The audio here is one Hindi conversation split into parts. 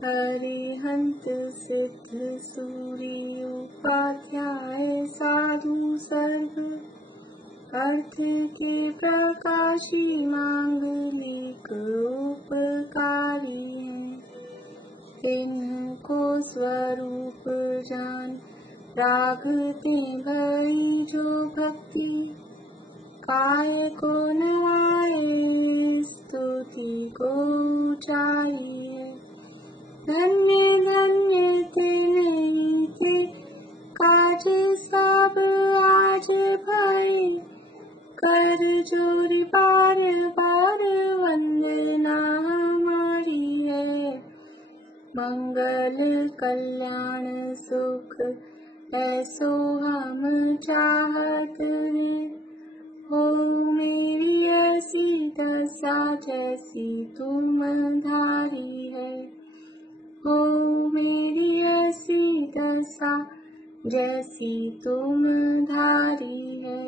अरिहंत सिद्ध सूर्योपाध्याय साधु सर्व अर्थ के प्रकाशी मांगलिक उपकारी हैं। इनको स्वरूप जान रागते भई जो भक्ति काय को नवाए स्तुति को चाहिए। धन्य धन्य ते काज सब आज भय कर जोरी बार बार वंदना हमारी है। मंगल कल्याण सुख ऐसो हम चाहत हैं। हो मेरी ऐसी दशा जैसी तुम धारी है। हो मेरी ऐसी दशा जैसी तुम धारी है।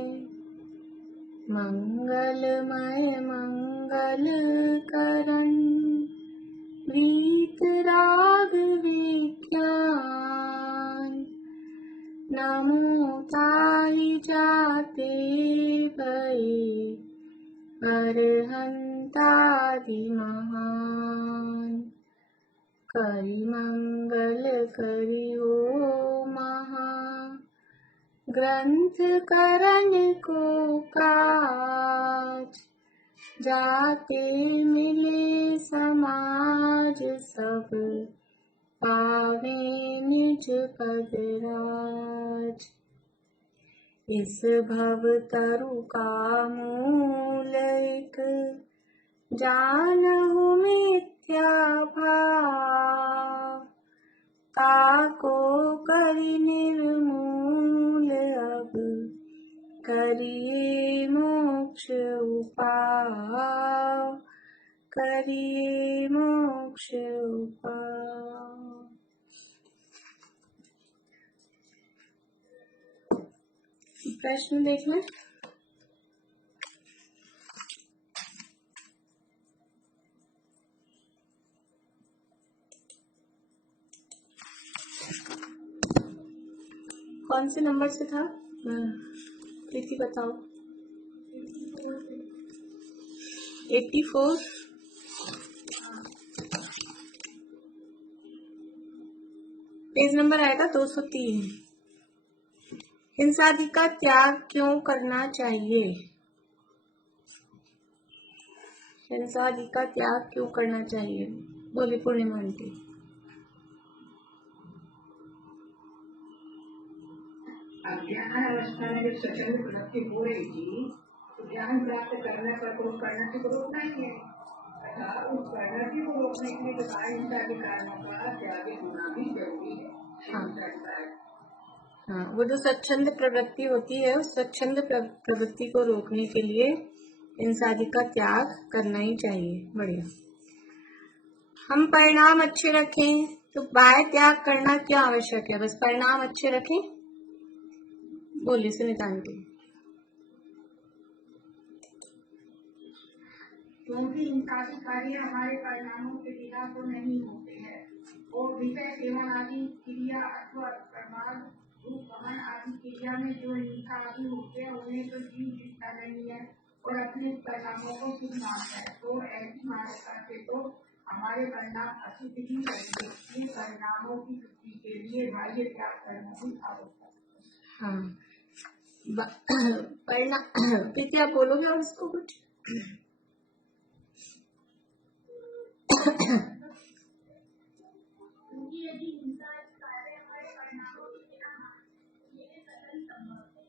मंगलमय मंगल करण प्रीत राग विज्ञान नमो ताहि जाते भये अरहंतादि महान। करि मंगल करियो महा ग्रंथ करण को काज। जाते मिले समाज सब पावे निज पद राज। इस भव तरु का मूल एक जानहु मिथ्या भाव। ताको करि निर्मूल अब करिए मोक्ष उपाय। करिए मोक्ष उपाय। प्रश्न देखना। कौन से नंबर से था प्रीति बताओ। 84 पेज नंबर आएगा 203। हिंसादि का त्याग क्यों करना चाहिए। हिंसादि का त्याग क्यों करना चाहिए बोली पूर्णिमा आंटी। ज्ञान अवस्था में जब स्वच्छंद प्रवृत्ति हो रही थी तो ज्ञान प्राप्त करने पर तो परिणति को रोकना ही है। उस परिणति को रोकने के लिए तो अहिंसा के कारणों का त्याग होना भी जरूरी है। हाँ, वो जो स्वच्छंद प्रवृत्ति होती है उस स्वच्छंद प्रवृत्ति को रोकने के लिए हिंसादि का त्याग करना ही चाहिए। बढ़िया। हम परिणाम अच्छे रखें तो बाह्य त्याग करना क्या आवश्यक है। बस परिणाम अच्छे रखें। बोलिए सुनीता आंटी। क्योंकि हिंसादी कार्य हमारे परिणामों के बिना तो नहीं होते हैं और विषय सेवन आदि क्रिया अथवा प्रमाद रूप गमन आदि क्रिया में जो हिंसा आदि होते हैं उन्हें तो जीव जीतता नहीं है और अपने परिणामों को शुद्ध मानता है। तो ऐसी मान्यता से तो हमारे परिणाम अशुद्ध ही करेंगे। इन परिणामों की शुद्धि के लिए बाह्य त्याग करना भी आवश्यक है। हाँ, परिणाम प्रीति आप बोलोगे और उसको कुछ। यदि हिंसा कार्य हमारे परिणामों के बिना ये सरल संभव है।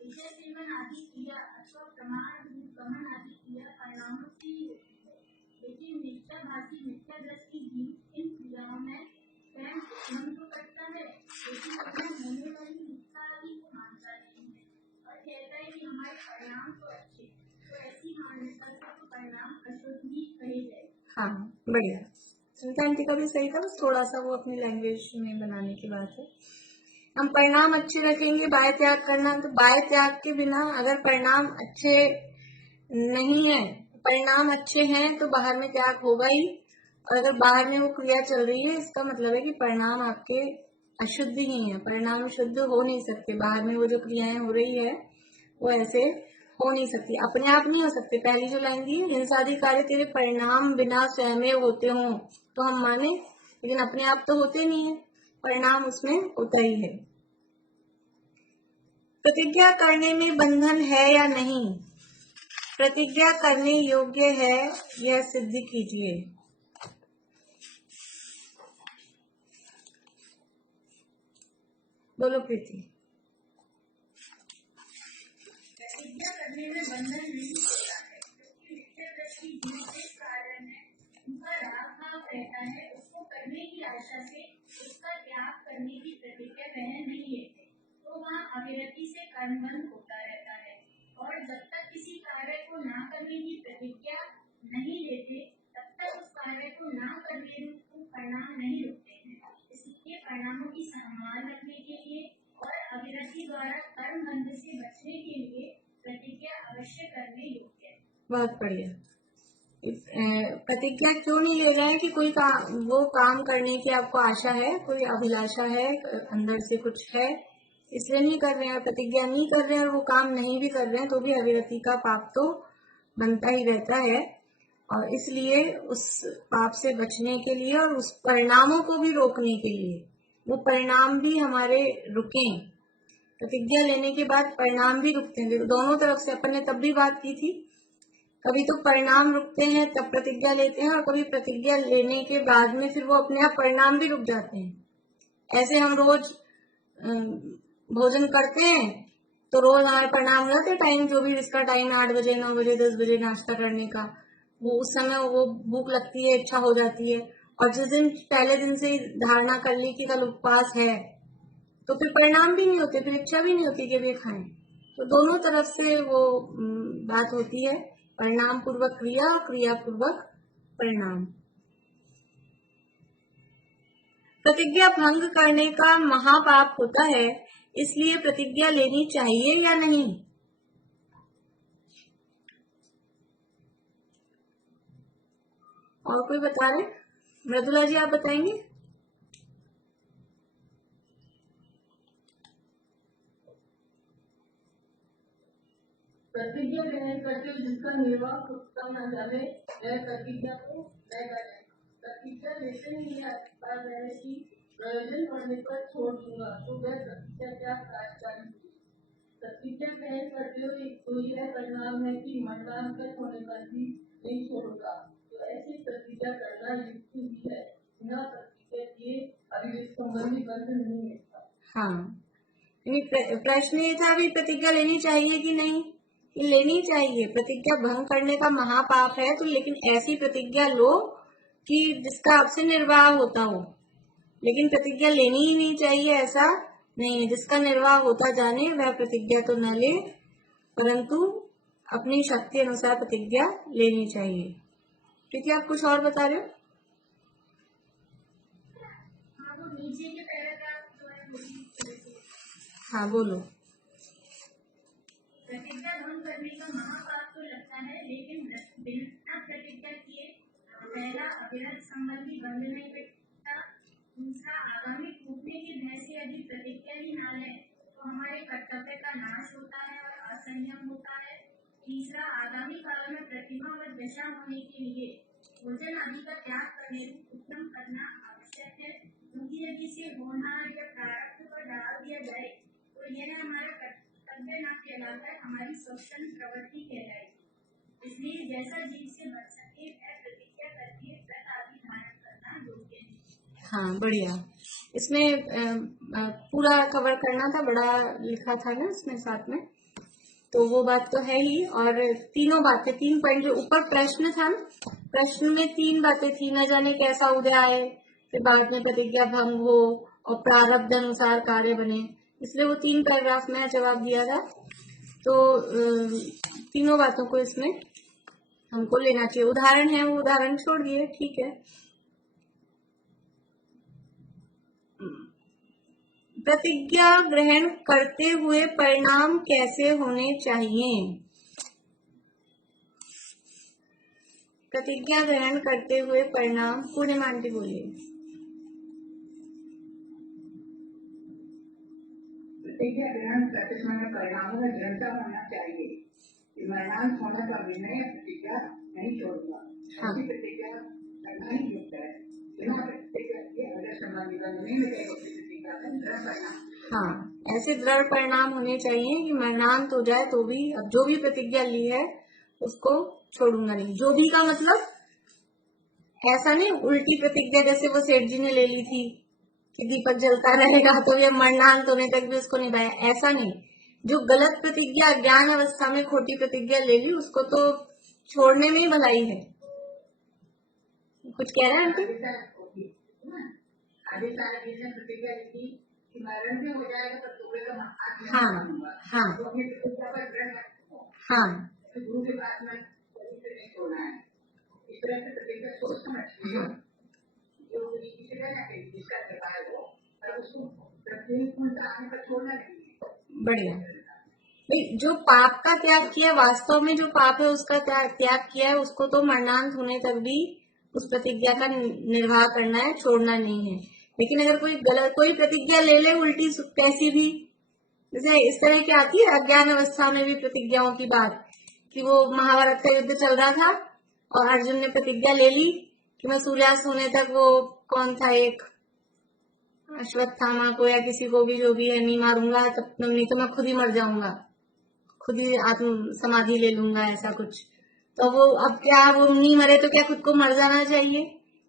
विषय सेवन आदि क्रिया अथवा प्रमाण गमन आदि क्रिया परिणामों से ही होती है। लेकिन मिथ्याभाषी मिथ्या दृष्टि भी इन क्रियाओं में स्वयं मन को करता है लेकिन अपने होने वाली मिथ्या आदि को मानता नहीं है और कहता है कि हमारे परिणाम तो अच्छे। तो ऐसी मान्यता से तो परिणाम अशुद्ध ही कहे गए। हाँ बढ़िया। सुनीता आंटी का भी सही था, बस थोड़ा सा वो अपनी लैंग्वेज में बनाने की बात है। हम परिणाम अच्छे रखेंगे, बाह्य त्याग करना, तो बाह्य त्याग के बिना अगर परिणाम अच्छे नहीं है, परिणाम अच्छे हैं तो बाहर में त्याग होगा ही, और अगर बाहर में वो क्रिया चल रही है, इसका मतलब है कि परिणाम आपके अशुद्ध ही है, परिणाम शुद्ध हो नहीं सकते। बाहर में वो जो क्रियाएं हो रही है वो ऐसे हो नहीं सकती, अपने आप नहीं हो सकते। पहली जो लाइन दी, हिंसादि कार्य तेरे परिणाम बिना स्वयं होते हो तो हम माने, लेकिन अपने आप तो होते नहीं है, परिणाम उसमें होता ही है। प्रतिज्ञा करने में बंधन है या नहीं? प्रतिज्ञा करने योग्य है, यह सिद्ध कीजिए। बोलो प्रीति। प्रतिज्ञा करने में बंधन नहीं होता है, क्योंकि नित्य दृष्टि जिस कारण है उनका राग भाव रहता है, उसको करने की आशा से उसका त्याग करने की प्रतिज्ञा वह नहीं लेते, तो वहाँ अविरति से कर्मबंध होता रहता है। और जब तक किसी कार्य को ना करने की प्रतिज्ञा नहीं लेते, तब तक उस कार्य को ना करने को परिणाम नहीं रुकते हैं। इसलिए परिणामों की संभाल रखने के लिए और अविरति द्वारा कर्म बंध से बचने के लिए प्रतिज्ञा अवश्य करने योग्य है। बहुत बढ़िया। प्रतिज्ञा क्यों नहीं ले रहे हैं कि कोई वो काम करने की आपको आशा है, कोई अभिलाषा है, अंदर से कुछ है, इसलिए नहीं कर रहे हैं। प्रतिज्ञा नहीं कर रहे हैं और वो काम नहीं भी कर रहे हैं तो भी अविरति का पाप तो बनता ही रहता है। और इसलिए उस पाप से बचने के लिए और उस परिणामों को भी रोकने के लिए, वो परिणाम भी हमारे रुकें, प्रतिज्ञा लेने के बाद परिणाम भी रुकते हैं। दोनों तरफ से अपन ने तब भी बात की थी, कभी तो परिणाम रुकते हैं तब प्रतिज्ञा लेते हैं, और कभी प्रतिज्ञा लेने के बाद में फिर वो अपने आप परिणाम भी रुक जाते हैं। ऐसे हम रोज भोजन करते हैं तो रोज हमारे परिणाम हो जाते, टाइम जो भी इसका टाइम 8 बजे 9 बजे 10 बजे नाश्ता करने का, वो उस समय वो भूख लगती है, इच्छा हो जाती है। और जिस दिन पहले दिन से धारणा कर ली कि कल उपवास है तो फिर परिणाम भी नहीं होते, फिर इच्छा भी नहीं होती कि वे खाएं। तो दोनों तरफ से वो बात होती है, परिणाम पूर्वक क्रिया और क्रिया पूर्वक परिणाम। प्रतिज्ञा भंग करने का महापाप होता है, इसलिए प्रतिज्ञा लेनी चाहिए या नहीं? और कोई बता रहे? मृदुला जी आप बताएंगे? प्रतिज्ञा ग्रहण करके जिसका निर्वाह खुद न जाने वह प्रतिज्ञा को न करे। प्रतिज्ञा लेते ही रहने की प्रयोजन पड़ने पर छोड़ दूंगा तो वह प्रतिज्ञा क्या कार्यकारी हुई। प्रतिज्ञा ग्रहण करते हुए तो यह परिणाम है कि मरणांतक होने पर भी नहीं छोड़ूंगा, तो ऐसी प्रतिज्ञा करना युक्त ही है। बिना प्रतिज्ञा किए अविरत संबंधी बंध नहीं मिलता। हाँ, प्रश्न ये था अभी प्रतिज्ञा लेनी चाहिए कि नहीं? लेनी चाहिए। प्रतिज्ञा भंग करने का महापाप है, तो लेकिन ऐसी प्रतिज्ञा लो कि जिसका आपसे निर्वाह होता हो, लेकिन प्रतिज्ञा लेनी ही नहीं चाहिए ऐसा नहीं है। जिसका निर्वाह होता जाने वह प्रतिज्ञा तो न ले, परंतु अपनी शक्ति अनुसार प्रतिज्ञा लेनी चाहिए। ठीक है, आप कुछ और बता रहे हो? नीचे के पैराग्राफ जो है हाँ बोलो। प्रतिज्ञा भंग करने का महापाप तो लगता है, लेकिन बिना प्रतिज्ञा किए पहला अविरत संबंधी बंध नहीं बैठता, दूसरा आगामी टूटने की भय से यदि प्रतिज्ञा ही ना ले तो हमारे कर्तव्य का नाश होता है और असंयम होता है, तीसरा आगामी काल में प्रतिमा व दशा होने के लिए भोजन आदि का त्याग करने उत्तम करना आवश्यक है, क्योंकि यदि इसे होनहार या प्रारब्ध पर डाल दिया जाए तो यह हमारा कर्तव्य न कहलाकर हमारी स्वतंत्र प्रवृत्ति कहलाएगी। इसलिए जैसा जीव से बच सके वह प्रतिज्ञा करके व्रत आदि धारण करना योग्य है। हाँ बढ़िया, इसमें पूरा कवर करना था, बड़ा लिखा था ना इसमें साथ में, तो वो बात तो है ही। और तीनों बातें, 3 पॉइंट जो ऊपर प्रश्न था, प्रश्न में 3 बातें थी, न जाने कैसा उदय आए, फिर बाद में प्रतिज्ञा भंग हो और प्रारब्ध अनुसार कार्य बने, इसलिए वो 3 पैराग्राफ में जवाब दिया था। तो तीनों बातों को इसमें हमको लेना चाहिए। उदाहरण है, वो उदाहरण छोड़ दिए, ठीक है। प्रतिज्ञा ग्रहण करते हुए परिणाम कैसे होने चाहिए? प्रतिज्ञा ग्रहण करते हुए परिणाम। पूर्णिमा आंटी बोलिए। प्रतिज्ञा ग्रहण करते समय परिणामों में दृढ़ता होना चाहिए कि परिणाम होने का निर्णय प्रतिज्ञा नहीं छोड़ूंगा। हाँ। ऐसी प्रतिज्ञा करना ही युक्त है। बिना प्रतिज्ञा के अगर संबंधी बंद नहीं मिलेगा प्रतिज्ञा में दृढ़ परिणाम। हाँ, ऐसे दृढ़ परिणाम होने चाहिए कि मरणांत हो जाए तो भी अब जो भी प्रतिज्ञा ली है उसको छोड़ूंगा नहीं। जो भी का मतलब ऐसा नहीं उल्टी प्रतिज्ञा जैसे वो सेठ जी ने ले ली थी कि दीपक जलता रहेगा तो ये मरणांत होने तक भी उसको निभाया, ऐसा नहीं। जो गलत प्रतिज्ञा अज्ञान अवस्था में खोटी प्रतिज्ञा ले ली उसको तो छोड़ने में ही भलाई है। कुछ कह रहे हैं आंटी? प्रतिज्ञा लिखी कि मरण भी हो जाएगा पर तुम्हें का हाँ हाँ हाँ गुरु के पास में नहीं छोड़ना है। इस तरह से प्रतिज्ञा सोच समझ जो जिसका प्रकार हो पर उसको प्रत्येक पर छोड़ना नहीं। बढ़िया। नहीं, जो पाप का त्याग किया वास्तव में जो पाप है उसका त्याग किया है उसको तो मरणांत होने तक भी उस प्रतिज्ञा का निर्वाह करना है, छोड़ना नहीं है। लेकिन अगर कोई प्रतिज्ञा ले ले उल्टी कैसी भी, जैसे इस तरह की आती है अज्ञान अवस्था में भी प्रतिज्ञाओं की बात कि वो महाभारत का युद्ध चल रहा था और अर्जुन ने प्रतिज्ञा ले ली कि मैं सूर्यास्त होने तक वो कौन था एक अश्वत्थामा को या किसी को भी जो भी है नहीं मारूंगा, तब नहीं तो मैं खुद ही मर जाऊंगा, खुद ही आत्म समाधि ले लूंगा, ऐसा कुछ। तो वो अब क्या वो नहीं मरे तो क्या खुद को मर जाना चाहिए?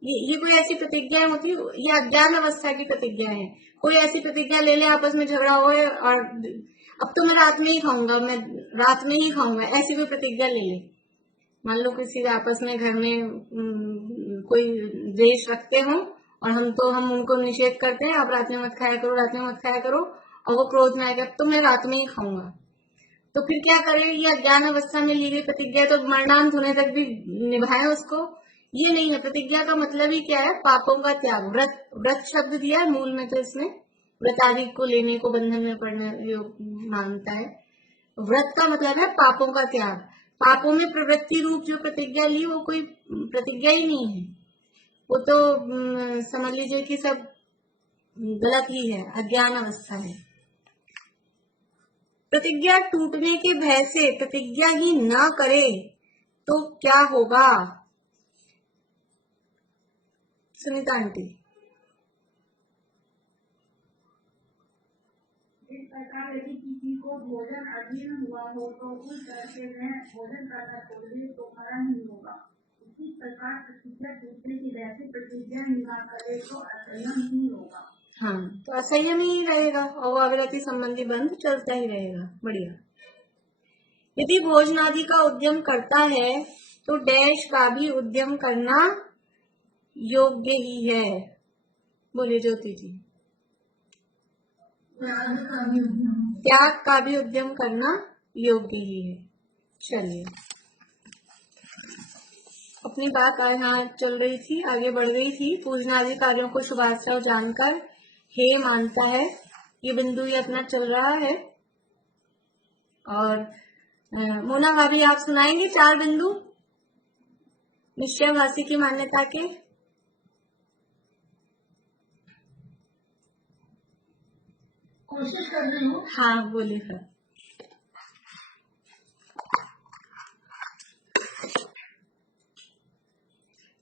ये कोई ऐसी प्रतिज्ञा होती है? ये अज्ञान अवस्था की प्रतिज्ञा है। कोई ऐसी प्रतिज्ञा ले ले आपस में झगड़ा हो और अब तो मैं रात में ही खाऊंगा, मैं रात में ही खाऊंगा, ऐसी कोई प्रतिज्ञा ले ले। मान लो किसी आपस में घर में कोई द्वेष रखते हो और हम उनको निषेध करते हैं, आप रात में मत खाया करो, रात में मत खाया करो, और वो क्रोध में आएगा तो मैं रात में ही खाऊंगा, तो फिर क्या करें? ये अज्ञान अवस्था में ली गई प्रतिज्ञा तो मरणांत होने तक भी निभाए उसको, ये नहीं है। प्रतिज्ञा का मतलब ही क्या है? पापों का त्याग। व्रत शब्द दिया है मूल में, तो इसमें व्रत आदि को लेने को बंधन में पड़ने मानता है। व्रत का मतलब है पापों का त्याग। पापों में प्रवृत्ति रूप जो प्रतिज्ञा ली वो कोई प्रतिज्ञा ही नहीं है, वो तो समझ लीजिए कि सब गलत ही है, अज्ञान अवस्था है। प्रतिज्ञा टूटने के भय से प्रतिज्ञा ही न करे तो क्या होगा? सुनीता आंटी। इस प्रकार यदि किसी को भोजन अजीर्ण हुआ हो तो उस तरह से वह भोजन करना छोड़ दे तो मरण ही होगा। इसी प्रकार प्रतिज्ञा टूटने की वैसे प्रतिज्ञा निभा करे तो असंयम ही होगा। हाँ, तो असंयम ही रहेगा और अविरति संबंधी बंध चलता ही रहेगा। बढ़िया। यदि भोजनादि का उद्यम करता है तो डैश का भी उद्यम करना योग्य ही है। बोलिए ज्योति जी। त्याग का भी उद्यम करना योग्य ही है। चलिए, अपनी बात यहाँ चल रही थी, आगे बढ़ गई थी। पूजना आदि कार्यों को शुभाश्रय जानकर हे मानता है, ये बिंदु ये अपना चल रहा है। और मोना भाभी आप सुनाएंगे 4 बिंदु निश्चयवासी की मान्यता के। कोशिश कर रही हूँ। हाँ बोलिए सर।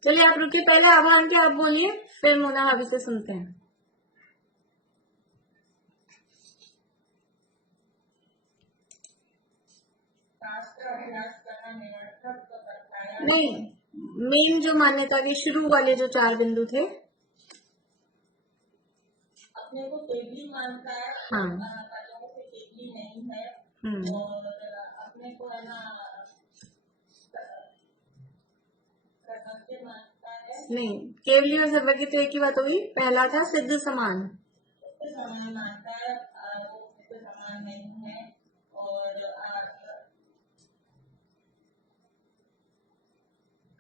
चलिए आप रुकिए, पहले आभा आंटी आप बोलिए, फिर मोना भाभी से सुनते हैं। नहीं, मेन जो मान्यता के शुरू वाले जो 4 बिंदु थे, अपने को केवली मानता है, हाँ, केवली नहीं है, और अपने को है ना मानता है। नहीं, केवली और सर्व की तो एक ही बात होगी। पहला था सिद्ध समान मानता है, वो सिद्ध समान नहीं है, और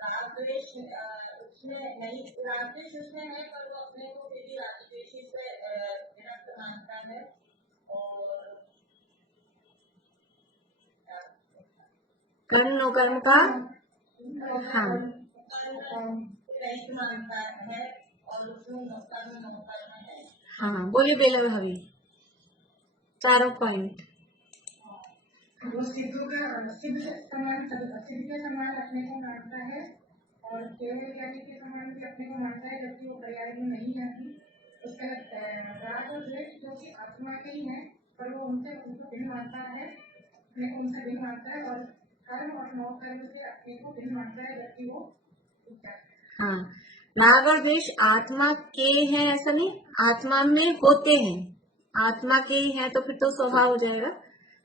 रागद्वेष उसमें नहीं, रागद्वेष उसमें है पर वो अपने को फिर भी रागद्वेषी से विरक्त मानता है। और कर्म नो कर्म का, हाँ, रहित मानता है और उसमें कर्म नौकर्म है। हाँ बोलिए बेला भाभी, चारों पॉइंट। वो सिद्ध के समान अपने को मानता है और केवल ज्ञानी के समान भी अपने को मानता है, जबकि वो पर्याय में नहीं जाती। उसका राग और द्वेष जो कि आत्मा के ही है, पर वो उनको भिन्न मानता है, उनसे भिन्न मानता है, और कर्म और नौ कर्म से अपने को भिन्न मानता है, जबकि वो हाँ, राग और द्वेष आत्मा के हैं ऐसा नहीं, आत्मा में होते हैं, आत्मा के ही है तो फिर तो स्वभाव हो जाएगा,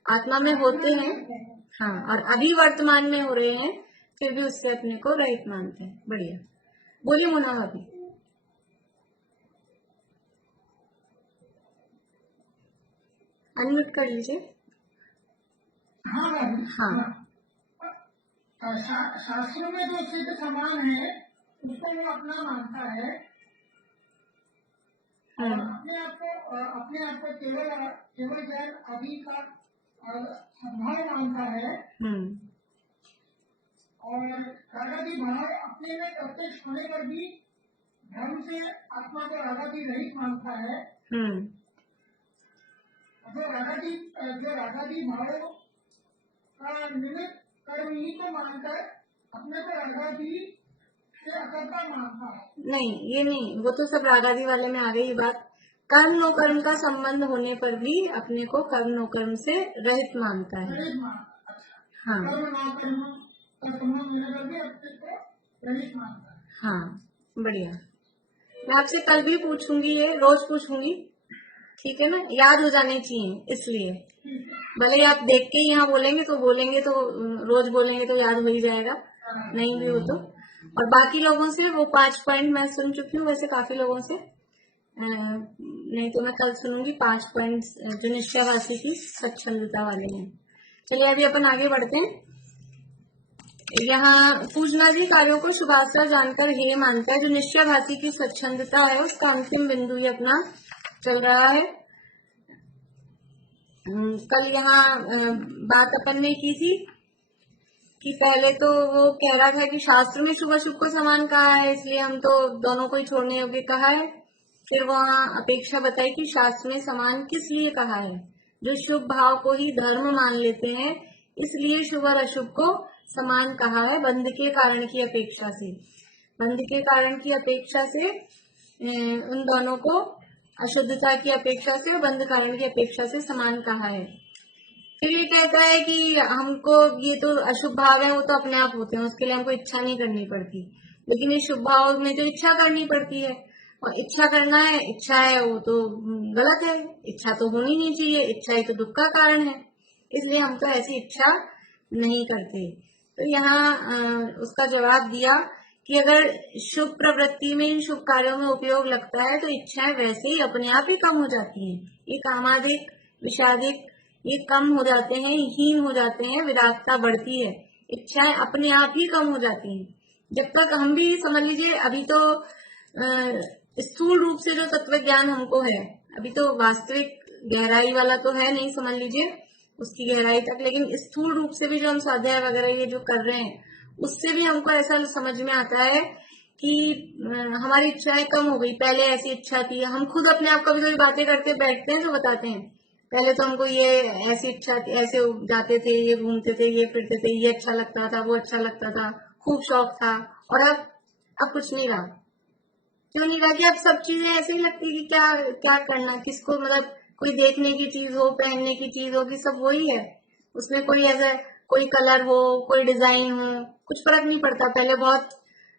आत्मा में होते हैं। हाँ, और अभी वर्तमान में हो रहे हैं, फिर भी उससे अपने को रहित मानते हैं। बढ़िया, बोलिए मुन्ना भाभी। अनम्यूट कर लीजिए। हाँ, शास्त्रों में जो सिद्ध समान है उसको वो अपना मानता है, अपने आप को केवल ज्ञान अभी का भाव मानता है, और रागादि भाव अपने में प्रत्यक्ष होने पर भी धर्म से आत्मा को रागादि रहित मानता है। जो रागादि भाव का निमित्त कर्म ही को मानकर अपने को रागादि से अकर्ता मानता है। नहीं, ये नहीं, वो तो सब रागादि वाले में आ गई बात। कर्म नो कर्म का संबंध होने पर भी अपने को कर्म नो कर्म से रहित मानता है। हाँ, हाँ, बढ़िया। मैं आपसे कल भी पूछूंगी, ये रोज पूछूंगी, ठीक है ना, याद हो जाने चाहिए, इसलिए भले आप देख के यहाँ बोलेंगे तो रोज बोलेंगे तो याद हो ही जाएगा, नहीं भी हो तो। और बाकी लोगों से वो 5 पॉइंट मैं सुन चुकी हूँ, वैसे काफी लोगों से, नहीं तो मैं कल सुनूंगी 5 पॉइंट जो निश्चयवासी की स्वच्छंदता वाले हैं। चलिए अभी अपन आगे बढ़ते हैं। यहाँ पूजना जी कार्यों को शुभाशा जानकर हे मानता है, जो निश्चयवासी की स्वच्छंदता है उसका अंतिम बिंदु ये अपना चल रहा है। कल यहाँ बात अपन ने की थी कि पहले तो वो कह रहा था कि शास्त्र में शुभ अशुभ को समान कहा है, इसलिए हम तो दोनों को ही छोड़ने योग्य कहा है। फिर वहाँ अपेक्षा बताई कि शास्त्र में समान किस लिए कहा है, जो शुभ भाव को ही धर्म मान लेते हैं, इसलिए शुभ और अशुभ को समान कहा है, बंध के कारण की अपेक्षा से। बंध के कारण की अपेक्षा से उन दोनों को अशुद्धता की अपेक्षा से और बंध कारण की अपेक्षा से समान कहा है। फिर ये कहता है कि हमको ये तो अशुभ भाव है वो तो अपने आप होते हैं, उसके लिए हमको इच्छा नहीं करनी पड़ती, लेकिन ये शुभ भाव में तो इच्छा करनी पड़ती है, और इच्छा करना है, इच्छा है वो तो गलत है, इच्छा तो होनी नहीं चाहिए, इच्छा ही तो दुख का कारण है, इसलिए हम तो ऐसी इच्छा नहीं करते। तो यहाँ उसका जवाब दिया कि अगर शुभ प्रवृत्ति में इन शुभ कार्यों में उपयोग लगता है तो इच्छाएं वैसे ही अपने आप ही कम हो जाती हैं, ये कामादिक विषादिक ये कम हो जाते हैं, हीन हो जाते हैं, विरागता बढ़ती है, इच्छाएं अपने आप ही कम हो जाती हैं। जब तक हम भी समझ लीजिए, अभी तो स्थूल रूप से जो तत्व ज्ञान हमको है, अभी तो वास्तविक गहराई वाला तो है नहीं, समझ लीजिए उसकी गहराई तक, लेकिन स्थूल रूप से भी जो हम स्वाध्याय वगैरह ये जो कर रहे हैं उससे भी हमको ऐसा समझ में आता है कि हमारी इच्छाएं कम हो गई। पहले ऐसी इच्छा थी, हम खुद अपने आप कभी कभी बातें करके बैठते हैं तो बताते हैं, पहले तो हमको ये ऐसी इच्छा थी, ऐसे जाते थे, ये घूमते थे, ये फिरते थे, ये अच्छा लगता था, वो अच्छा लगता था, खूब शौक था, और अब कुछ नहीं रहा। क्यों नहीं रहा? कि अब सब चीजें ऐसे ही लगती कि क्या क्या करना, किसको, मतलब कोई देखने की चीज हो, पहनने की चीज हो, कि सब वही है, उसमें कोई ऐसा कोई कलर हो, कोई डिजाइन हो, कुछ फर्क नहीं पड़ता। पहले बहुत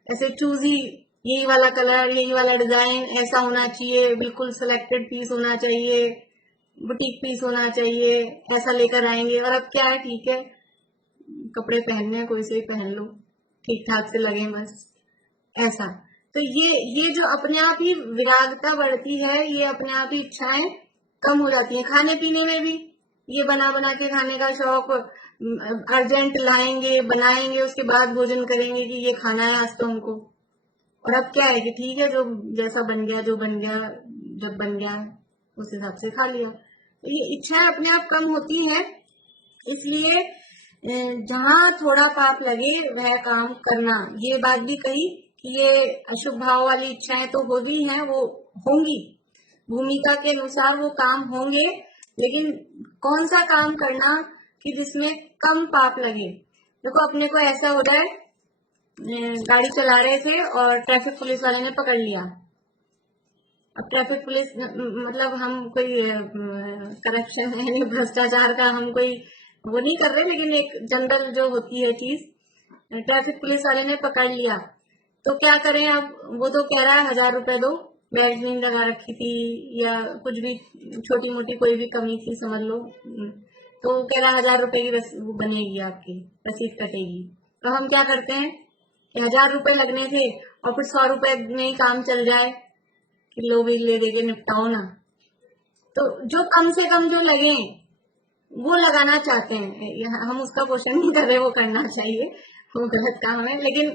ऐसे चूजी, यही वाला कलर, यही वाला डिजाइन, ऐसा होना चाहिए, बिल्कुल सिलेक्टेड पीस होना चाहिए, बुटीक पीस होना चाहिए, ऐसा लेकर आएंगे। और अब क्या है, ठीक है कपड़े पहनने कोई से ही पहन लो, ठीक ठाक से लगे बस, ऐसा। तो ये जो अपने आप ही विरागता बढ़ती है, ये अपने आप ही इच्छाएं कम हो जाती हैं। खाने पीने में भी ये बना बना के खाने का शौक, अर्जेंट लाएंगे, बनाएंगे, उसके बाद भोजन करेंगे कि ये खाना है आज तो हमको। और अब क्या है कि ठीक है, जो जैसा बन गया, जो बन गया, जब बन गया उस हिसाब से खा लिया। तो ये इच्छाएं अपने आप कम होती हैं, इसलिए जहाँ थोड़ा पाप लगे वह काम करना। ये बात भी कही कि ये अशुभ भाव वाली इच्छाएं तो हो भी हैं, वो होंगी, भूमिका के अनुसार वो काम होंगे, लेकिन कौन सा काम करना कि जिसमें कम पाप लगे। देखो अपने को ऐसा हो रहा है, गाड़ी चला रहे थे और ट्रैफिक पुलिस वाले ने पकड़ लिया। अब ट्रैफिक पुलिस मतलब हम कोई करप्शन यानी भ्रष्टाचार का हम कोई वो नहीं कर रहे, लेकिन एक जनरल जो होती है चीज, ट्रैफिक पुलिस वाले ने पकड़ लिया तो क्या करें। अब वो तो कह रहा है 1000 रुपए दो, बेल्ट नहीं लगा रखी थी या कुछ भी छोटी मोटी कोई भी कमी थी समझ लो, तो वो कह रहा है 1000 रुपए की वो बनेगी, आपकी रसीद कटेगी। तो हम क्या करते हैं कि 1000 रुपए लगने थे और फिर 100 रुपए में ही काम चल जाए कि लो भी ले दे के निपटाओ ना। तो जो कम से कम जो लगे वो लगाना चाहते हैं, हम उसका क्वेश्चन नहीं कर रहे, वो करना चाहिए, वो गलत काम है, लेकिन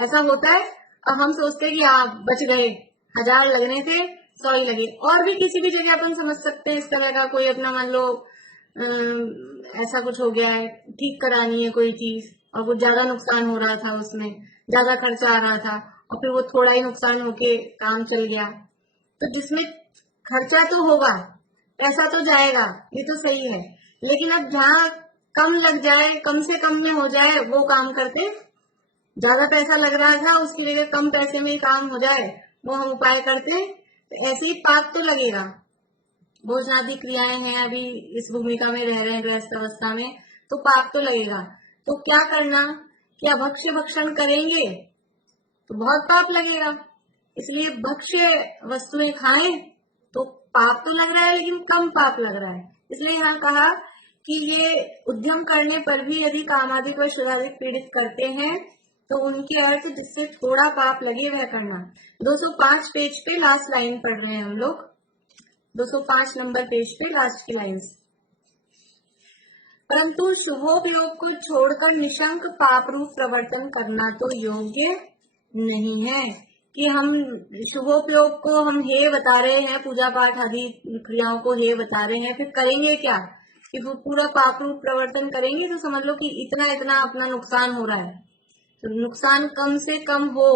ऐसा होता है। अब हम सोचते हैं कि आप बच गए, 1000 लगने थे 100 ही लगे। और भी किसी भी जगह अपन समझ सकते हैं इस तरह का, कोई अपना मान लो ऐसा कुछ हो गया है, ठीक करानी है कोई चीज और कुछ ज्यादा नुकसान हो रहा था, उसमें ज्यादा खर्चा आ रहा था और फिर वो थोड़ा ही नुकसान होके काम चल गया। तो जिसमें खर्चा तो होगा, पैसा तो जाएगा, ये तो सही है, लेकिन अब जहाँ कम लग जाए, कम से कम में हो जाए, वो काम करते। ज्यादा पैसा लग रहा था, उसकी जगह कम पैसे में ही काम हो जाए, वो हम उपाय करते। तो ऐसे ही पाप तो लगेगा। भोजनादि क्रियाएं हैं, अभी इस भूमिका में रह रहे हैं गृहस्थ अवस्था में, तो पाप तो लगेगा। तो क्या करना कि अभक्ष्य भक्षण करेंगे तो बहुत पाप लगेगा, इसलिए भक्ष्य वस्तुएं खाएं तो पाप तो लग रहा है लेकिन कम पाप लग रहा है। इसलिए यहाँ कहा कि ये उद्यम करने पर भी यदि कामादिक व शुद्धादिक पीड़ित करते हैं तो उनके अर्थ जिससे थोड़ा पाप लगे वह करना। 205 पेज पे लास्ट लाइन पढ़ रहे हैं हम लोग, 205 नंबर पेज पे लास्ट की लाइन। परंतु शुभोपयोग को छोड़कर निशंक पाप रूप प्रवर्तन करना तो योग्य नहीं है। कि हम शुभोपयोग को हम हे बता रहे हैं, पूजा पाठ आदि क्रियाओं को हे बता रहे हैं, फिर करेंगे क्या कि वो पूरा पाप रूप प्रवर्तन करेंगे तो समझ लो कि इतना इतना अपना नुकसान हो रहा है। तो नुकसान कम से कम हो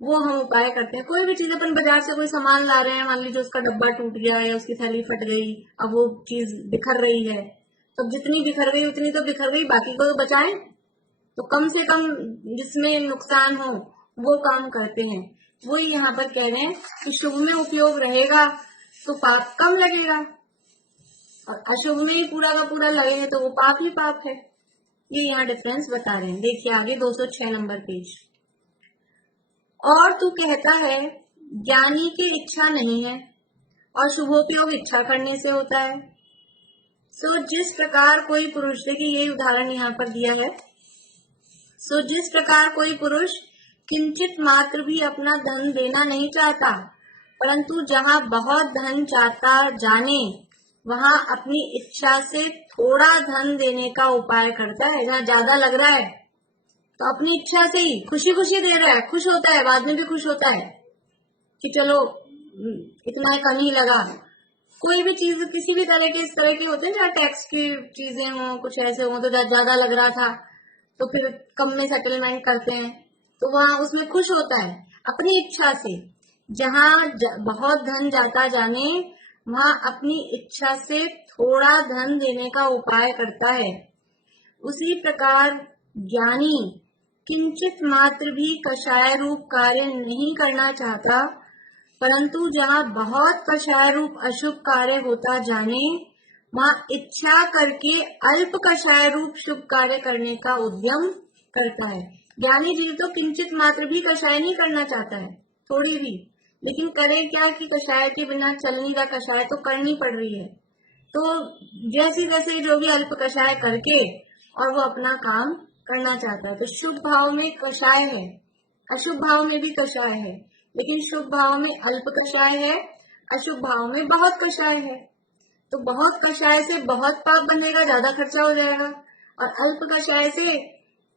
वो हम उपाय करते हैं। कोई भी चीज अपन बाजार से कोई सामान ला रहे हैं, मान लीजिए उसका डब्बा टूट गया या उसकी थैली फट गई, अब वो चीज बिखर रही है, तो जितनी बिखर गई उतनी तो बिखर गई, बाकी को तो बचाएं। तो कम से कम जिसमें नुकसान हो वो काम करते हैं। वही यहाँ पर कह रहे हैं कि शुभ में उपयोग रहेगा तो पाप कम लगेगा और अशुभ में ही पूरा का पूरा लगेगा तो वो पाप ही पाप है। ये यहाँ डिफरेंस बता रहे हैं। देखिए आगे 206 नंबर पेज। और तू कहता है ज्ञानी की इच्छा नहीं है और शुभोपयोग इच्छा करने से होता है। सो जिस प्रकार कोई पुरुष, देखिए ये उदाहरण यहाँ पर दिया है। सो जिस प्रकार कोई पुरुष किंचित मात्र भी अपना धन देना नहीं चाहता, परंतु जहाँ बहुत धन चाहता जाने वहाँ अपनी इच्छा से थोड़ा धन देने का उपाय करता है। जहाँ ज्यादा लग रहा है तो अपनी इच्छा से ही खुशी खुशी दे रहा है, खुश होता है, बाद में भी खुश होता है कि चलो इतना कम ही लगा। कोई भी चीज किसी भी तरह के इस तरह के होते हैं जहाँ टैक्स की चीजें हो, कुछ ऐसे हो, तो ज्यादा लग रहा था तो फिर कम में सेटलमेंट करते हैं, तो वहाँ उसमें खुश होता है अपनी इच्छा से। जहाँ बहुत धन जाता जाने वहाँ अपनी इच्छा से थोड़ा धन देने का उपाय करता है। उसी प्रकार ज्ञानी किंचित मात्र भी कषाय रूप कार्य नहीं करना चाहता, परंतु जहाँ बहुत कषाय रूप अशुभ कार्य होता जाने वहाँ इच्छा करके अल्प कषाय रूप शुभ कार्य करने का उद्यम करता है। ज्ञानी जीव तो किंचित मात्र भी कषाय नहीं करना चाहता है, थोड़ी भी, लेकिन करे क्या कि कषाय के बिना चल नहीं रहा, कषाय तो करनी पड़ रही है। तो जैसे जैसे जो भी अल्प कषाय करके और वो अपना काम करना चाहता है। तो शुभ भाव में कषाय है, अशुभ भाव में भी कषाय है, लेकिन शुभ भाव में अल्प कषाय है, अशुभ भाव में बहुत कषाय है। तो बहुत कषाय से बहुत पाप बनेगा, ज्यादा खर्चा हो जाएगा, और अल्प कषाय से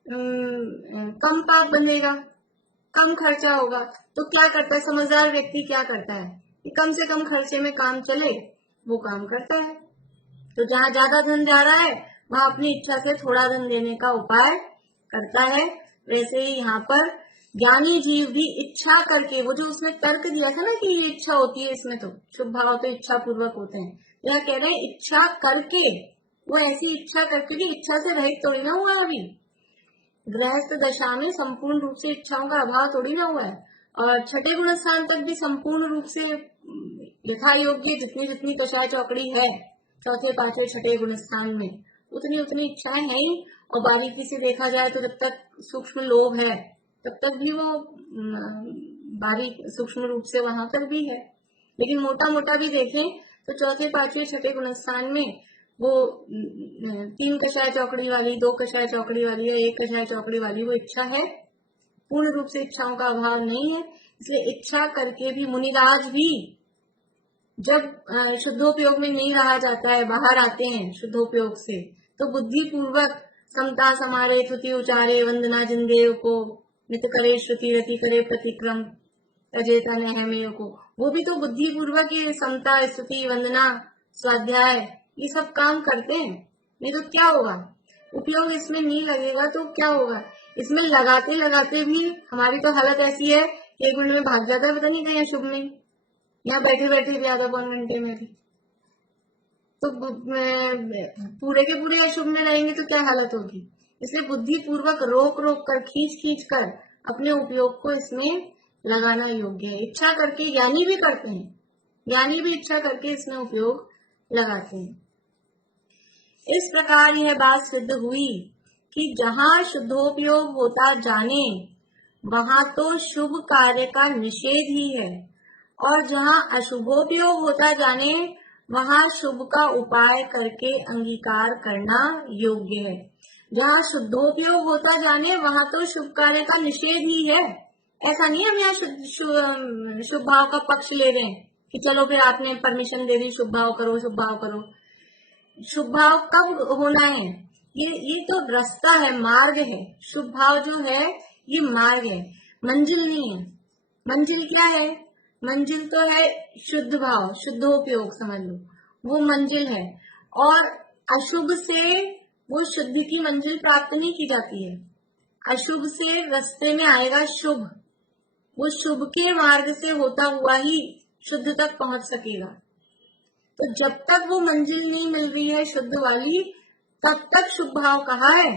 कम पाप बनेगा, कम खर्चा होगा। तो क्या करता है समझदार व्यक्ति, क्या करता है कि कम से कम खर्चे में काम चले वो काम करता है। तो जहाँ ज्यादा धन जा रहा है वह अपनी इच्छा से थोड़ा धन देने का उपाय करता है। वैसे ही यहाँ पर ज्ञानी जीव भी इच्छा करके, वो जो उसने तर्क दिया था ना कि ये इच्छा होती है, इसमें तो शुभ भाव तो इच्छा पूर्वक होते हैं, यह कह रहे हैं इच्छा करके, वो ऐसी इच्छा करके कि इच्छा से रहित थोड़ी ना हुआ अभी, गृहस्थ दशा में संपूर्ण रूप से इच्छाओं का अभाव थोड़ी ना हुआ है। और छठे गुण स्थान तक भी संपूर्ण रूप से यथा योग्य जितनी जितनी दशा चौकड़ी है चौथे पांचवे छठे गुण स्थान में उतनी उतनी इच्छाएं हैं ही। और बारीकी से देखा जाए तो जब तक सूक्ष्म लोभ है तब तक भी वो बारीक सूक्ष्म रूप से वहां पर भी है। लेकिन मोटा मोटा भी देखें तो चौथे पांचवे छठे गुण स्थान में वो 3 कषाय चौकड़ी वाली, 2 कषाय चौकड़ी वाली या 1 कषाय चौकड़ी वाली वो इच्छा है, पूर्ण रूप से इच्छाओं का अभाव नहीं है। इसलिए इच्छा करके भी मुनिराज भी जब शुद्धोपयोग में नहीं रहा जाता है, बाहर आते हैं शुद्धोपयोग से, तो बुद्धि पूर्वक समता समारे स्तुति उचारे वंदना जिनदेव को नित करे श्रुति रति करे प्रतिक्रम अजेता नेहमेय को, वो भी तो बुद्धि पूर्वक ये समता स्तुति वंदना स्वाध्याय ये सब काम करते हैं। नहीं तो क्या होगा, उपयोग इसमें नहीं लगेगा तो क्या होगा। इसमें लगाते लगाते भी हमारी तो हालत ऐसी है कि 1 मिनट में भाग जाता है, पता नहीं कहीं शुभ में, यहाँ बैठे बैठे भी आधा पौन घंटे में भी, तो पूरे के पूरे अशुभ में रहेंगे तो क्या हालत होगी। इसलिए बुद्धि पूर्वक रोक रोक कर खींच खींच कर अपने उपयोग को इसमें लगाना योग्य है। इच्छा करके ज्ञानी भी करते हैं, ज्ञानी भी इच्छा करके इसमें उपयोग लगाते हैं। इस प्रकार यह बात सिद्ध हुई कि जहाँ शुद्धोपयोग होता जाने वहां तो शुभ कार्य का निषेध ही है, और जहाँ अशुभोपयोग होता जाने वहां शुभ का उपाय करके अंगीकार करना योग्य है। जहाँ शुद्धोपयोग होता जाने वहां तो शुभ कार्य का निषेध ही है। ऐसा नहीं हम यहाँ शुभ भाव का पक्ष ले रहे हैं कि चलो फिर आपने परमिशन दे दी शुभ भाव करो शुभ भाव करो। शुभ भाव कब होना है, ये तो रास्ता है, मार्ग है। शुभ भाव जो है ये मार्ग है, मंजिल नहीं है। मंजिल क्या है, मंजिल तो है शुद्ध भाव, शुद्धोपयोग समझ लो, वो मंजिल है। और अशुभ से वो शुद्ध की मंजिल प्राप्त नहीं की जाती है। अशुभ से रास्ते में आएगा शुभ, वो शुभ के मार्ग से होता हुआ ही शुद्ध तक पहुंच सकेगा। तो जब तक वो मंजिल नहीं मिल रही है शुद्ध वाली, तब तक शुभ भाव कहाँ है।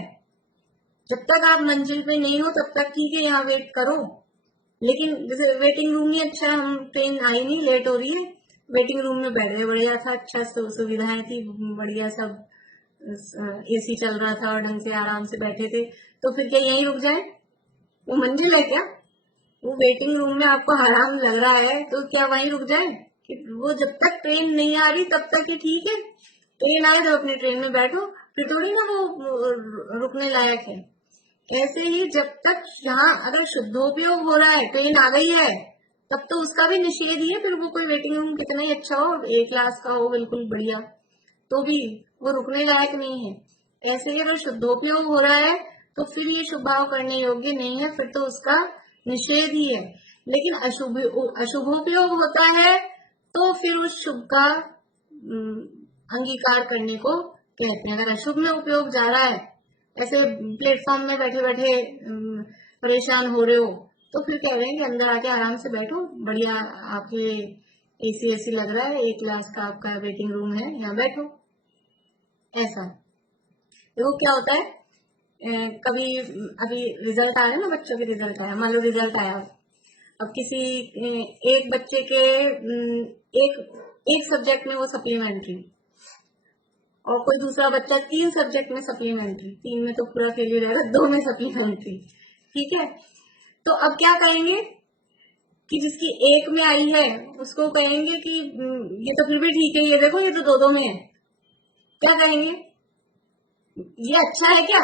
जब तक आप मंजिल पे नहीं हो तब तक ठीक है, यहाँ वेट करो। लेकिन जैसे वेटिंग रूम ही अच्छा, हम ट्रेन आई नहीं, लेट हो रही है, वेटिंग रूम में बैठ गए, बढ़िया था, अच्छा सुविधाएं थी, बढ़िया सब एसी चल रहा था और ढंग से आराम से बैठे थे, तो फिर क्या यहीं रुक जाए? वो मंजिल है क्या? वो वेटिंग रूम में आपको आराम लग रहा है तो क्या वहीं रुक जाए? कि वो जब तक ट्रेन नहीं आ रही तब तक ही ठीक है, ट्रेन आए तो अपनी ट्रेन में बैठो, फिर थोड़ी ना वो रुकने लायक है। ऐसे ही जब तक यहाँ अगर शुद्धोपयोग हो रहा है, ट्रेन आ गई है, तब तो उसका भी निषेध ही है। फिर वो कोई वेटिंग रूम कितना ही अच्छा हो, A क्लास का हो बिल्कुल बढ़िया, तो भी वो रुकने लायक नहीं है। ऐसे ही अगर शुद्धोपयोग हो रहा है तो फिर ये शुभ भाव करने योग्य नहीं है, फिर तो उसका निषेध ही है। लेकिन अशुभोपयोग होता है तो फिर उस शुभ का अंगीकार करने को कहते हैं। अगर अशुभ में उपयोग जा रहा है, ऐसे प्लेटफॉर्म में बैठे बैठे परेशान हो रहे हो, तो फिर कह रहे हैं कि अंदर आके आराम से बैठो, बढ़िया आपके एसी लग रहा है, A क्लास का आपका वेटिंग रूम है, यहाँ बैठो। ऐसा देखो क्या होता है, कभी अभी रिजल्ट आया ना, बच्चों के रिजल्ट आया, मान लो रिजल्ट आया, अब किसी एक बच्चे के एक सब्जेक्ट में वो सप्लीमेंट्री, और कोई दूसरा बच्चा 3 सब्जेक्ट में सप्लीमेंट्री, 3 में तो पूरा फेल ही रहेगा, 2 में सप्लीमेंट्री, ठीक है। तो अब क्या कहेंगे कि जिसकी 1 में आई है उसको कहेंगे कि ये तो फिर भी ठीक है, ये देखो ये तो 2 में है। क्या कहेंगे, ये अच्छा है क्या?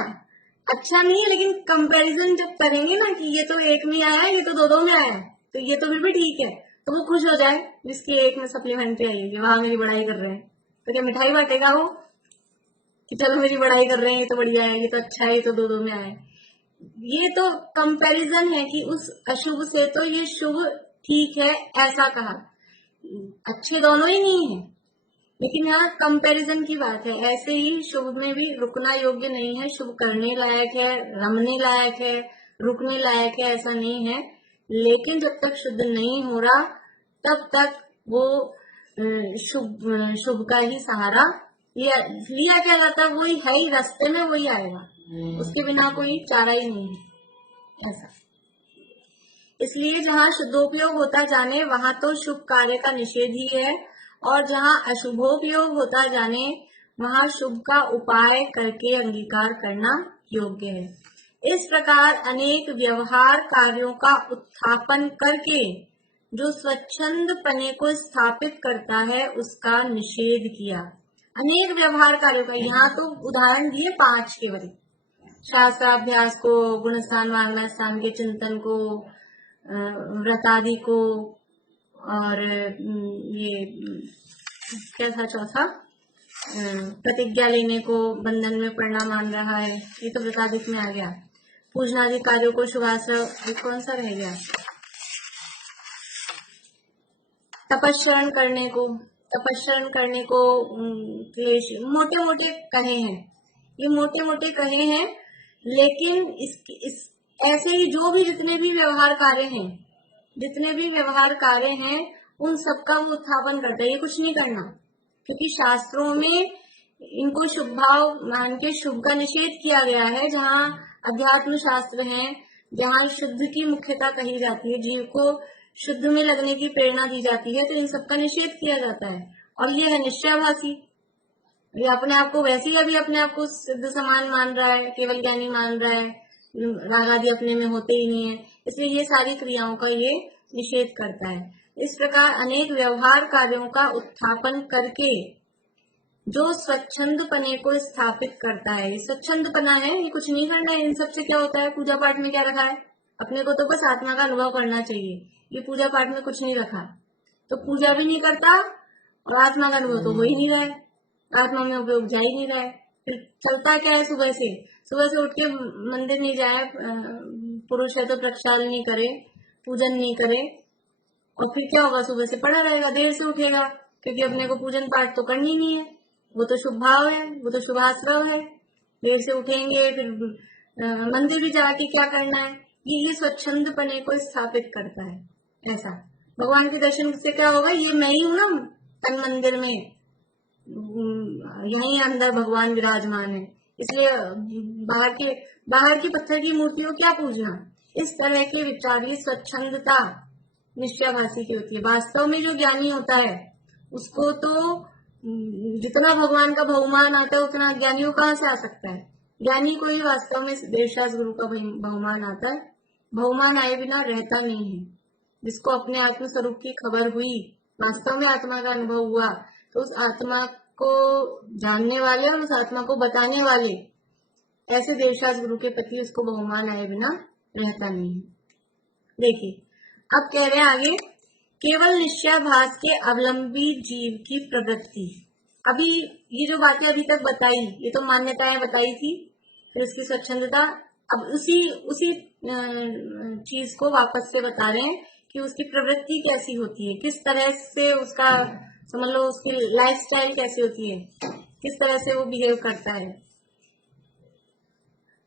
अच्छा नहीं है, लेकिन कंपैरिजन जब करेंगे ना कि ये तो 1 में आया है, ये तो 2 में आया है, तो ये तो फिर भी ठीक है, तो वो खुश हो जाए जिसकी 1 में सप्लीमेंट्री आई है, वहां मेरी बड़ाई कर रहे हैं, तो क्या मिठाई बांटेगा वो कि चलो मेरी बड़ाई कर रहे हैं, ये तो बढ़िया है, ये तो अच्छा है, ये तो 2 में आया है। ये तो कंपैरिजन है कि उस अशुभ से तो ये शुभ ठीक है, ऐसा कहा। अच्छे दोनों ही नहीं है, लेकिन यहाँ कंपैरिजन की बात है। ऐसे ही शुभ में भी रुकना योग्य नहीं है, शुभ करने लायक है, रमने लायक है, रुकने लायक है, ऐसा नहीं है। लेकिन जब तक शुद्ध नहीं हो रहा तब तक वो शुभ का ही सहारा लिया क्या जाता है, वही है ही, रास्ते में वही आएगा, उसके बिना कोई चारा ही नहीं है ऐसा। इसलिए जहाँ शुद्धोपयोग होता जाने वहां तो शुभ कार्य का निषेध ही है, और जहाँ अशुभोपयोग होता जाने वहां शुभ का उपाय करके अंगीकार करना योग्य है। इस प्रकार अनेक व्यवहार कार्यों का उत्थापन करके जो स्वच्छंद पने को स्थापित करता है उसका निषेध किया। अनेक व्यवहार कार्यों का, यहाँ तो उदाहरण दिए 5 केवल, शास्त्राभ्यास को, गुणस्थान वांग्मय स्थान के चिंतन को, व्रतादि को, और ये क्या था चौथा, प्रतिज्ञा लेने को बंधन में पड़ना मान रहा है, ये तो व्रतादिक में आ गया। पूजनादि कार्यों को शुभाश्रय, कौन सा रह गया, तपस्चरण करने को क्लेश, मोटे मोटे कहे हैं, ये मोटे मोटे कहे हैं। लेकिन ऐसे ही जो भी जितने भी व्यवहार कार्य हैं उन सबका वो उत्थापन करता है, ये कुछ नहीं करना, क्योंकि शास्त्रों में इनको शुभ भाव मान के शुभ का निषेध किया गया है। जहाँ अध्यात्म शास्त्र है, जहाँ शुद्ध की मुख्यता कही जाती है, जीव को शुद्ध में लगने की प्रेरणा दी जाती है, तो इन सबका निषेध किया जाता है। और ये है निश्चयभासी, ये अपने आप को वैसे ही अभी अपने आप को सिद्ध समान मान रहा है, केवल ज्ञानी मान रहा है, राग आदि अपने में होते ही नहीं है, इसलिए ये सारी क्रियाओं का ये निषेध करता है। इस प्रकार अनेक व्यवहार कार्यों का उत्थापन करके जो स्वच्छंद पने को स्थापित करता है, स्वच्छंद पना है, ये कुछ नहीं करना है। इन सबसे क्या होता है, पूजा पाठ में क्या रखा है, अपने को तो बस आत्मा का अनुभव करना चाहिए, ये पूजा पाठ में कुछ नहीं रखा, तो पूजा भी नहीं करता और आत्मा का अनुभव तो हो ही नहीं रहा है, आत्मा में उपयोग जा ही नहीं रहा है। फिर चलता क्या है, सुबह से उठ के मंदिर नहीं जाए, पुरुष है तो प्रक्षालन नहीं करे, पूजन नहीं करे, और फिर क्या होगा, सुबह से पड़ा रहेगा, देर से उठेगा, क्योंकि अपने को पूजन पाठ तो करनी नहीं है, वो तो शुभ भाव है, वो तो शुभाश्रव है, देर से उठेंगे, फिर मंदिर भी जाके क्या करना है, ये स्वच्छंद पने को स्थापित करता है। ऐसा भगवान के दर्शन से क्या होगा, ये मैं ही हूं ना तन मंदिर में, यहीं अंदर भगवान विराजमान है, इसलिए बाहर की पत्थर की मूर्ति को क्या पूजना। इस तरह के विचार, ये स्वच्छंदता निश्चयभासी की होती है। वास्तव में जो ज्ञानी होता है उसको तो जितना भगवान का बहुमान आता है उतना ज्ञानी को कहाँ से आ सकता है। ज्ञानी को ही वास्तव में देवशास गुरु का बहुमान आता है, बहुमान आए बिना रहता नहीं है। जिसको अपने आत्म स्वरूप की खबर हुई, वास्तव में आत्मा का अनुभव हुआ, तो उस आत्मा को जानने वाले और उस आत्मा को बताने वाले ऐसे देवशास गुरु के प्रति उसको बहुमान आए बिना रहता नहीं है। देखिए अब कह रहे हैं आगे, केवल निश्चयाभास के अवलंबी जीव की प्रवृत्ति। अभी ये जो बातें अभी तक बताई, ये तो मान्यताएं बताई थी, फिर उसकी स्वच्छंदता, अब उसी चीज को वापस से बता रहे हैं कि उसकी प्रवृत्ति कैसी होती है, किस तरह से उसका समझ लो, उसकी लाइफस्टाइल कैसी होती है, किस तरह से वो बिहेव करता है।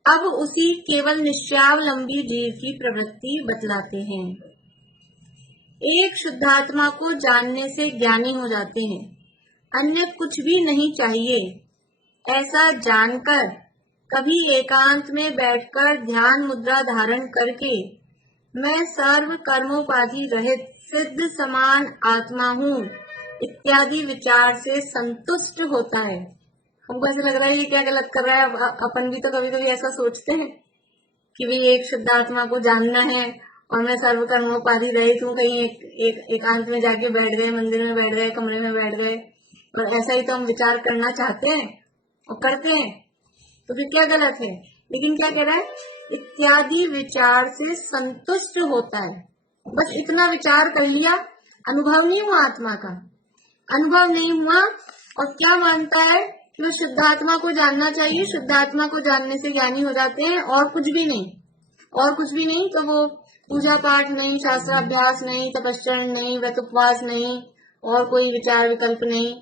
अब उसी केवल निश्चयावलंबी जीव की प्रवृत्ति बतलाते हैं। एक शुद्धात्मा को जानने से ज्ञानी हो जाते हैं, अन्य कुछ भी नहीं चाहिए, ऐसा जानकर कभी एकांत में बैठकर ध्यान मुद्रा धारण करके मैं सर्व कर्मोपाधि रहित सिद्ध समान आत्मा हूँ इत्यादि विचार से संतुष्ट होता है। हमको ऐसा लग रहा है ये क्या गलत कर रहा है, अपन भी तो कभी कभी ऐसा सोचते हैं कि भाई एक शुद्ध आत्मा को जानना है और मैं सर्व कर्मोपाधि रहित हूँ, कहीं एकांत में जाके बैठ गए, मंदिर में बैठ गए, कमरे में बैठ गए, और ऐसा ही तो हम विचार करना चाहते हैं और करते हैं, तो फिर क्या गलत है। लेकिन क्या कह रहा है, इत्यादि विचार से संतुष्ट होता है, बस इतना विचार कर लिया, अनुभव नहीं हुआ, आत्मा का अनुभव नहीं हुआ, और क्या मानता है कि वो शुद्धात्मा को जानना चाहिए, शुद्धात्मा को जानने से ज्ञानी हो जाते हैं, और कुछ भी नहीं, और कुछ भी नहीं। तो वो पूजा पाठ नहीं, शास्त्राभ्यास नहीं, तपस्चरण नहीं, व्रत उपवास नहीं, और कोई विचार विकल्प नहीं,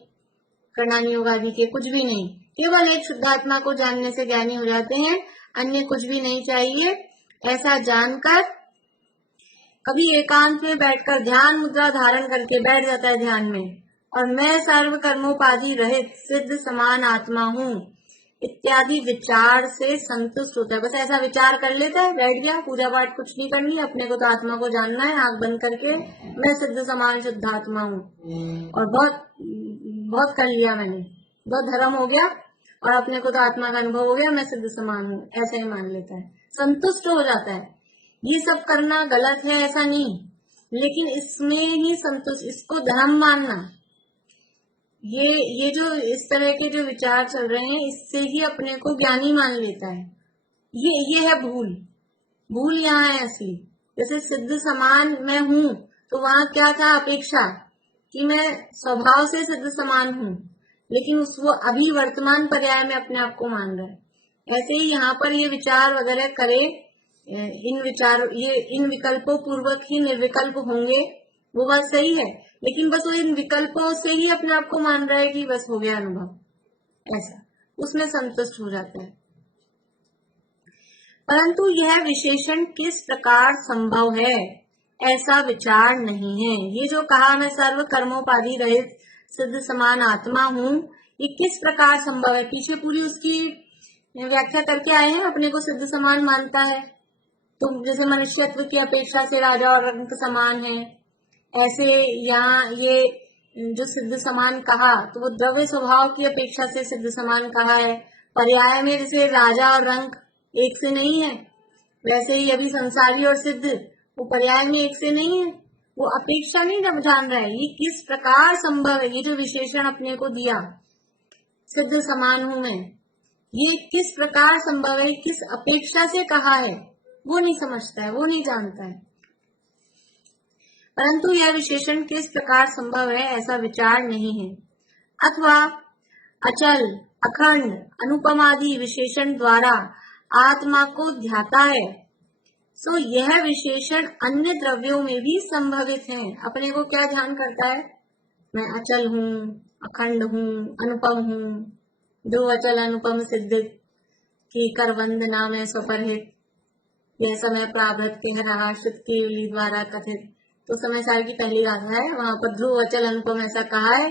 करना योग आदि के कुछ भी नहीं, केवल एक शुद्धात्मा को जानने से ज्ञानी हो जाते हैं, अन्य कुछ भी नहीं चाहिए। ऐसा जानकर कभी एकांत में बैठकर ध्यान मुद्रा धारण करके बैठ जाता है ध्यान में, और मैं सर्व कर्मोपाधि रहित सिद्ध समान आत्मा हूँ इत्यादि विचार से संतुष्ट होता है। बस ऐसा विचार कर लेता है, बैठ गया, पूजा पाठ कुछ नहीं करनी, अपने को तो आत्मा को जानना है, आंख बंद करके मैं सिद्ध समान शुद्ध आत्मा हूँ, और बहुत बहुत कर लिया मैंने, बहुत धर्म हो गया, और अपने को तो आत्मा का अनुभव हो गया, मैं सिद्ध समान हूँ, ऐसा ही मान लेता है, संतुष्ट हो जाता है। ये सब करना गलत है ऐसा नहीं, लेकिन इसमें ही संतुष्ट, इसको धर्म मानना, ये जो इस तरह के जो विचार चल रहे हैं, इससे ही अपने को ज्ञानी मान लेता है। ये है भूल, भूल यहाँ है असली। जैसे सिद्ध समान मैं हूँ, तो वहां क्या था, अपेक्षा कि मैं स्वभाव से सिद्ध समान हूँ, लेकिन उस वो अभी वर्तमान पर्याय में अपने आप को मान रहा है। ऐसे ही यहाँ पर ये विचार वगैरह करे, इन विकल्पों पूर्वक ही निर्विकल्प होंगे, वो बात सही है, लेकिन बस वो इन विकल्पों से ही अपने आप को मान रहा है कि बस हो गया अनुभव, ऐसा उसमें संतुष्ट हो जाता है। परंतु यह विशेषण किस प्रकार संभव है, ऐसा विचार नहीं है। ये जो कहा मैं सर्व कर्मोपाधि रहित सिद्ध समान आत्मा हूँ, ये किस प्रकार संभव है, पीछे पूरी उसकी व्याख्या करके आए हैं। अपने को सिद्ध समान मानता है, तो जैसे मनुष्यत्व की अपेक्षा से राजा और रंक समान है, ऐसे यहाँ ये जो सिद्ध समान कहा, तो वो द्रव्य स्वभाव की अपेक्षा से सिद्ध समान कहा है। पर्याय में जैसे राजा और रंक एक से नहीं है, वैसे ही अभी संसारी और सिद्ध वो पर्याय में एक से नहीं है, वो अपेक्षा नहीं जब जान रहा है। ये किस प्रकार संभव है, ये जो विशेषण अपने को दिया सिद्ध समान हूं मैं, ये किस प्रकार संभव है, किस अपेक्षा से कहा है, वो नहीं समझता है, वो नहीं जानता है। परंतु यह विशेषण किस प्रकार संभव है, ऐसा विचार नहीं है। अथवा अचल, अखंड, अनुपमादि विशेषण द्वारा आत्मा को ध्याता है, सो यह विशेषण अन्य द्रव्यों में भी संभवित है। अपने को क्या ध्यान करता है, मैं अचल हूँ, अखंड हूँ, अनुपम हूँ, दो अचल अनुपम सिद्ध की कर वंदना में स्वपरहित, यह समय प्रारब्ध के रहा शुद्ध केवली द्वारा कथित। तो समय सार की पहली गाथा है, वहां पर ध्रुव अचल अनुपम ऐसा कहा है,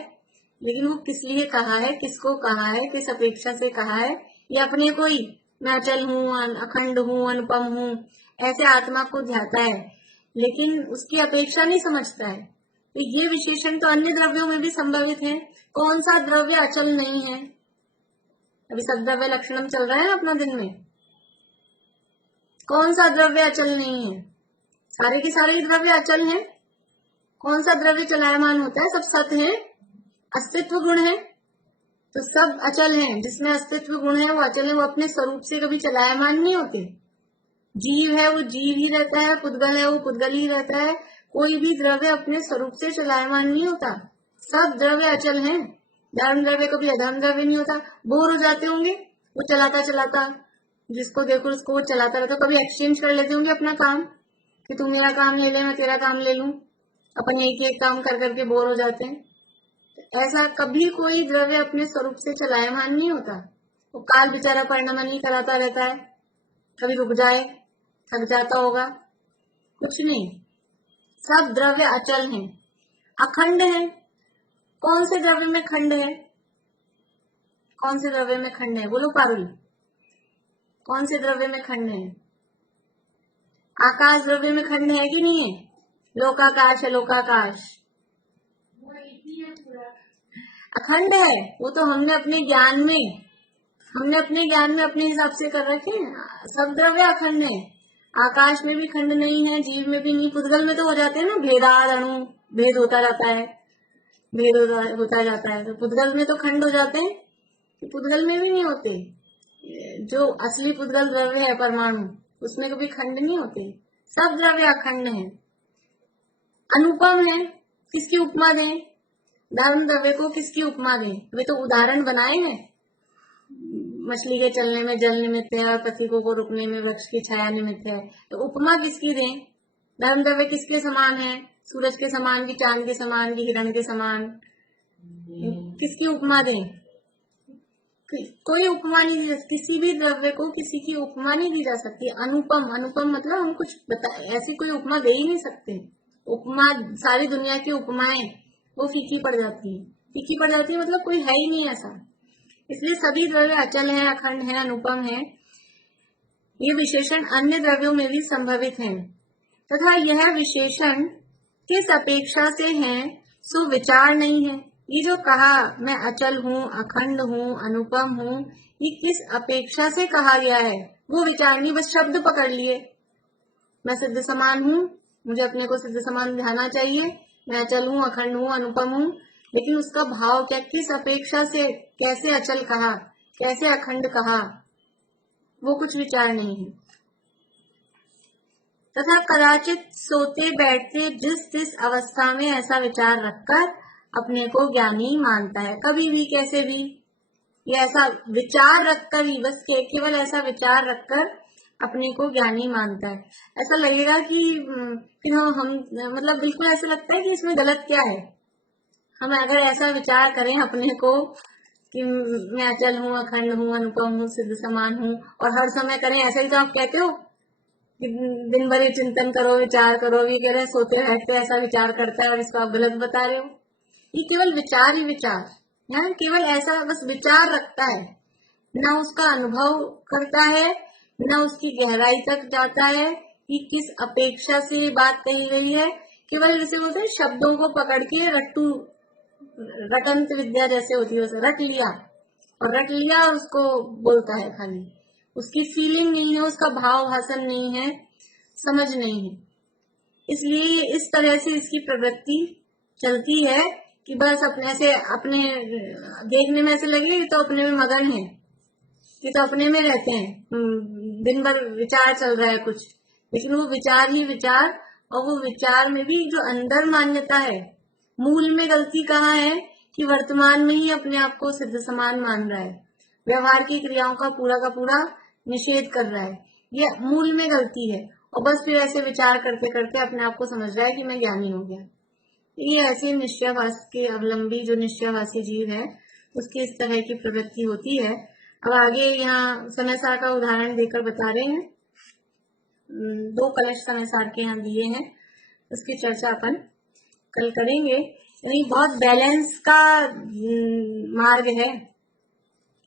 लेकिन वो किस लिए कहा है, किसको कहा है, किस अपेक्षा से कहा है, ये अपने को ही मैं अचल हूँ, अखंड हूँ, अनुपम हूँ, ऐसे आत्मा को ध्याता है, लेकिन उसकी अपेक्षा नहीं समझता है। तो ये विशेषण तो अन्य द्रव्यों में भी संभवित है। कौन सा द्रव्य अचल नहीं है, अभी सद्द्रव्य लक्षणम चल रहा है अपना दिन में, कौन सा द्रव्य अचल नहीं है, सारे के सारे द्रव्य अचल हैं। कौन सा द्रव्य चलायमान होता है, सब सत है, अस्तित्व गुण है, तो सब अचल हैं। जिसमें अस्तित्व गुण है वो अचल है, वो अपने स्वरूप से कभी चलायमान नहीं होते। जीव है वो जीव ही रहता है, पुद्गल है वो पुद्गल ही रहता है, कोई भी द्रव्य अपने स्वरूप से चलायमान नहीं होता, सब द्रव्य अचल हैं। धर्म द्रव्य कभी अधर्म द्रव्य नहीं होता। बोर हो जाते होंगे, वो चलाता चलाता, जिसको देखो उसको वो चलाता रहता, कभी एक्सचेंज कर लेते होंगे अपना काम, कि तू मेरा काम ले ले, मैं तेरा काम ले लूं, अपन एक एक काम कर करके बोर हो जाते हैं। ऐसा कभी कोई द्रव्य अपने स्वरूप से चलायमान नहीं होता। वो काल बेचारा परिणमन नहीं कराता रहता है, कभी रुक जाए, थक जाता होगा, कुछ नहीं, सब द्रव्य अचल हैं, अखंड है। कौन से द्रव्य में खंड है, कौन से द्रव्य में खंड है, बोलो पारुल, कौन से द्रव्य में खंड है? आकाश द्रव्य में खंड है कि नहीं है? लोकाकाश है, लोकाकाश अखंड है। वो तो हमने अपने ज्ञान में अपने हिसाब से कर रखे हैं। सब द्रव्य अखंड है, आकाश में भी खंड नहीं है, जीव में भी नहीं। पुद्गल में तो हो जाते हैं ना, भेदाद अणु, भेद होता जाता है, भेद होता जाता है, तो पुद्गल में तो खंड हो जाते हैं, पुद्गल में भी नहीं होते। जो असली पुद्गल द्रव्य है परमाणु, उसमें कभी खंड नहीं होते, सब द्रव्य अखंड है, अनुपम है। किसकी उपमा दें, धर्म द्रव्य को किसकी उपमा दें? वे तो उदाहरण बनाए हैं, मछली के चलने में जल निमित्त है और पथिकों को रुकने में वृक्ष की छाया निमित्त है, तो उपमा किसकी दें? धर्म द्रव्य किसके समान है? सूरज के समान की, चांद के समान की, हिरण के समान, किसकी उपमा दें? कोई उपमा नहीं दी जा सकती, किसी भी द्रव्य को किसी की उपमा नहीं दी जा सकती। अनुपम, अनुपम मतलब हम कुछ ऐसी कोई उपमा दे ही नहीं सकते। उपमा, सारी दुनिया की उपमाएं वो फीकी पड़ जाती है। फीकी पड़ जाती है मतलब कोई है ही नहीं ऐसा। इसलिए सभी द्रव्य अचल है, अखंड है, अनुपम है। ये विशेषण अन्य द्रव्यों में भी संभवित हैं तथा यह विशेषण किस अपेक्षा से है सो विचार नहीं है। ये जो कहा मैं अचल हूँ, अखंड हूँ, अनुपम हूँ, ये किस अपेक्षा से कहा गया है वो विचार नहीं, बस शब्द पकड़ लिए। मैं सिद्ध समान हूँ, मुझे अपने को सिद्ध समान ध्याना चाहिए, मैं अचल हूँ, अखंड हूँ, अनुपम हूँ, लेकिन उसका भाव क्या, किस अपेक्षा से, कैसे अचल कहा, कैसे अखंड कहा, वो कुछ विचार नहीं है। तथा कदाचित सोते बैठते जिस जिस अवस्था में ऐसा विचार रखकर अपने को ज्ञानी मानता है, कभी भी कैसे भी, ये ऐसा विचार रखकर ही, बस केवल ऐसा विचार रखकर अपने को ज्ञानी मानता है। ऐसा लगेगा कि हम मतलब बिल्कुल ऐसा लगता है कि इसमें गलत क्या है। हम अगर ऐसा विचार करें अपने को कि मैं अचल हूँ, अखंड हूँ, अनुपम हूँ, सिद्ध समान हूँ, और हर समय करें ऐसा ही, तो आप कहते हो कि दिन भर ही चिंतन करो, विचार करो, ये कह रहे सोते बैठते ऐसा विचार करता है और इसको आप गलत बता रहे हो। ये केवल विचार ही विचार है, केवल ऐसा बस विचार रखता है, न उसका अनुभव करता है, न उसकी गहराई तक जाता है कि किस अपेक्षा से बात कही गई है। केवल जैसे बोलते हैं शब्दों को पकड़ के रट्टू, रटंत विद्या जैसे होती है, उसे रट लिया और रट लिया उसको बोलता है, खाली उसकी फीलिंग नहीं है, उसका भाव भाषण नहीं है, समझ नहीं है। इसलिए इस तरह से इसकी प्रवृत्ति चलती है कि बस अपने से, अपने देखने में ऐसे लगे ये तो अपने में मगन है, ये तो अपने में रहते हैं, दिन भर विचार चल रहा है कुछ, लेकिन वो विचार ही विचार, और वो विचार में भी जो अंदर मान्यता है, मूल में गलती कहाँ है कि वर्तमान में ही अपने आप को सिद्ध समान मान रहा है, व्यवहार की क्रियाओं का पूरा निषेध कर रहा है, ये मूल में गलती है। और बस फिर ऐसे विचार करते करते अपने आप को समझ रहा है कि मैं ज्ञानी हो गया। ये ऐसे निश्चयवास के अवलंबी जो निश्चयवासी जीव है उसकी इस तरह की प्रवृत्ति होती है। अब आगे यहाँ समय सार का उदाहरण देकर बता रहे हैं, 2 कलश समय सार के यहाँ दिए हैं, उसकी चर्चा अपन कल करेंगे। यानी बहुत बैलेंस का मार्ग है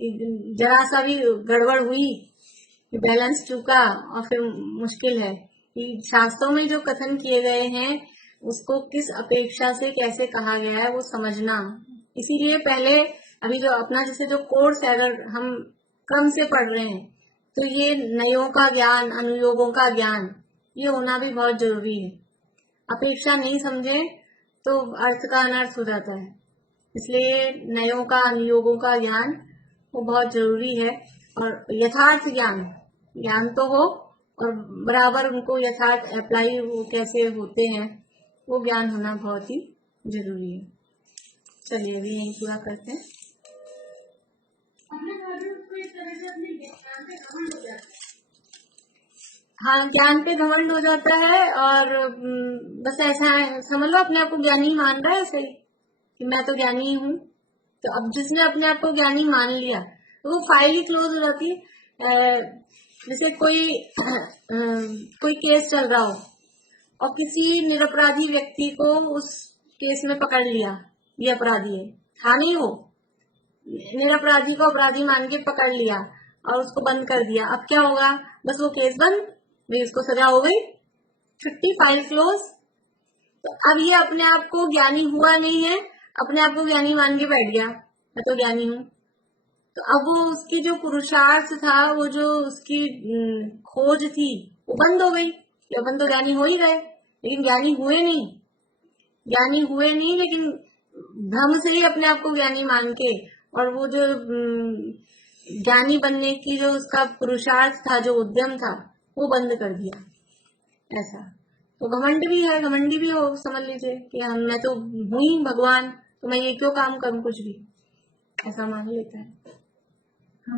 कि जरा सा भी गड़बड़ हुई, बैलेंस चूका और फिर मुश्किल है कि शास्त्रों में जो कथन किए गए हैं उसको किस अपेक्षा से कैसे कहा गया है वो समझना। इसीलिए पहले अभी जो अपना जैसे जो कोर्स है, अगर हम क्रम से पढ़ रहे हैं तो ये नयों का ज्ञान, अनुयोगों का ज्ञान, ये होना भी बहुत जरूरी है। अपेक्षा नहीं समझे तो अर्थ का अनर्थ हो जाता है, इसलिए नयों का, अनुयोगों का ज्ञान वो बहुत जरूरी है। और यथार्थ ज्ञान तो हो और बराबर उनको यथार्थ अप्लाई वो कैसे होते हैं वो ज्ञान होना बहुत ही जरूरी है। चलिए अभी यही पूरा करते हैं। हाँ, ज्ञान पे घमंड हो जाता है और बस ऐसा है, समझ लो अपने आप को ज्ञानी मान रहा है ऐसे ही कि मैं तो ज्ञानी हूँ। तो अब जिसने अपने आप को ज्ञानी मान लिया तो वो फाइल ही क्लोज हो जाती है। जैसे कोई केस चल रहा हो और किसी निरपराधी व्यक्ति को उस केस में पकड़ लिया, ये अपराधी है, था नहीं वो, निरपराधी को अपराधी मान के पकड़ लिया और उसको बंद कर दिया। अब क्या होगा, बस वो केस बंद, भाई उसको सजा हो गई, छुट्टी, फाइल क्लोज। तो अब ये अपने आप को ज्ञानी हुआ नहीं है, अपने आप को ज्ञानी मान के बैठ गया, मैं तो ज्ञानी हूँ। तो अब वो उसकी जो पुरुषार्थ था, वो जो उसकी खोज थी वो बंद हो गई। अपन तो ज्ञानी हो ही गए लेकिन ज्ञानी हुए नहीं, लेकिन भ्रम से ही अपने आप को ज्ञानी मान के, और वो जो ज्ञानी बनने की जो उसका पुरुषार्थ था, जो उद्यम था, वो बंद कर दिया। ऐसा तो घमंड भी है, घमंडी भी हो, समझ लीजिए कि मैं तो हूँ ही भगवान, तो मैं ये क्यों काम करूं, कुछ भी ऐसा मान लेता है। हाँ,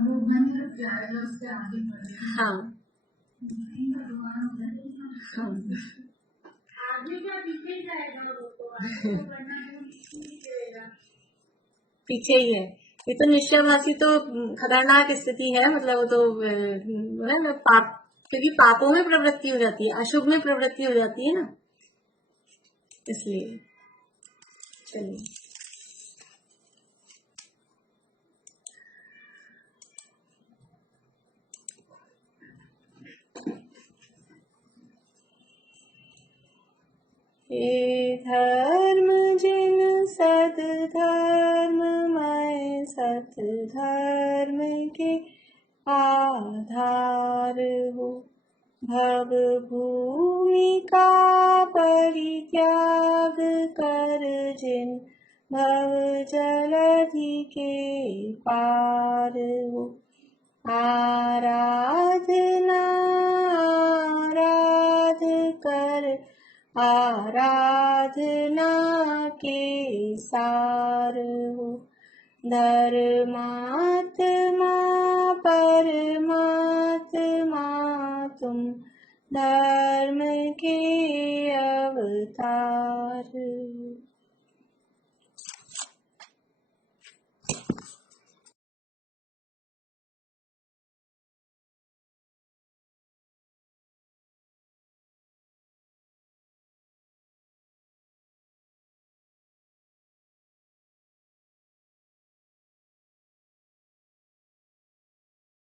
आगे क्या पीछे जाएगा वो तो आगे बढ़ना है, पीछे रहेगा। पीछे ही है। ये तो निश्चयवासी तो खतरनाक स्थिति है, मतलब वो तो है ना, पाप, क्योंकि पापों में प्रवृत्ति हो जाती है, अशुभ में प्रवृत्ति हो जाती है ना, इसलिए। चलिए, हे धर्म जिन सद धर्म मैं सत धर्म के आधार हो, भव भूमि का परित्याग कर जिन भव जलधि के पार हो, आराधना आराध कर आराधना के सार हो, धर्मात्मा परमात्मा तुम धर्म के अवतार।